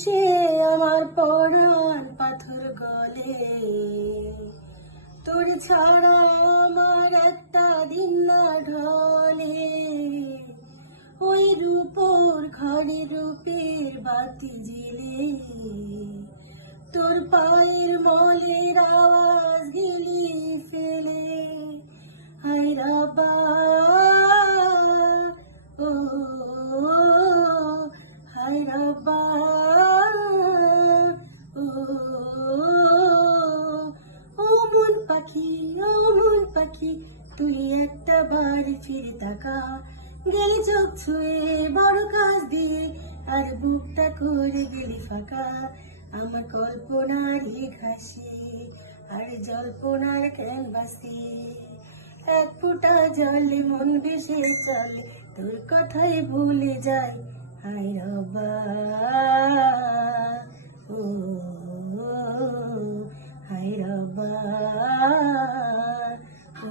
সে আমার পরাণ পাথর গলে, তোর ছাড়া আমার একটা দিন না ঢলে। ওই রূপোর ঘরে রূপের বাতি জ্বেলে, তোর পায়ের মলের আওয়াজ গিলি ফেলে। হায় রাব্বা, ও হায় রাব্বা, ও মন পাখি, ও মন পাখি, তুই একটা বার ফিরে তাকা। গেলি চোখ ছুঁয়ে বড় কাজ দিয়ে, আর বুকটা করে গেলি ফাঁকা। আমার কল্পনার ঘাসে আর জল্পনার ক্যানভাসে, এক ফোঁটা জলে মন ভেসে চলে, তোর কথাই ভুলে যাই। হায় রব্বা, ও হায় রব্বা, ও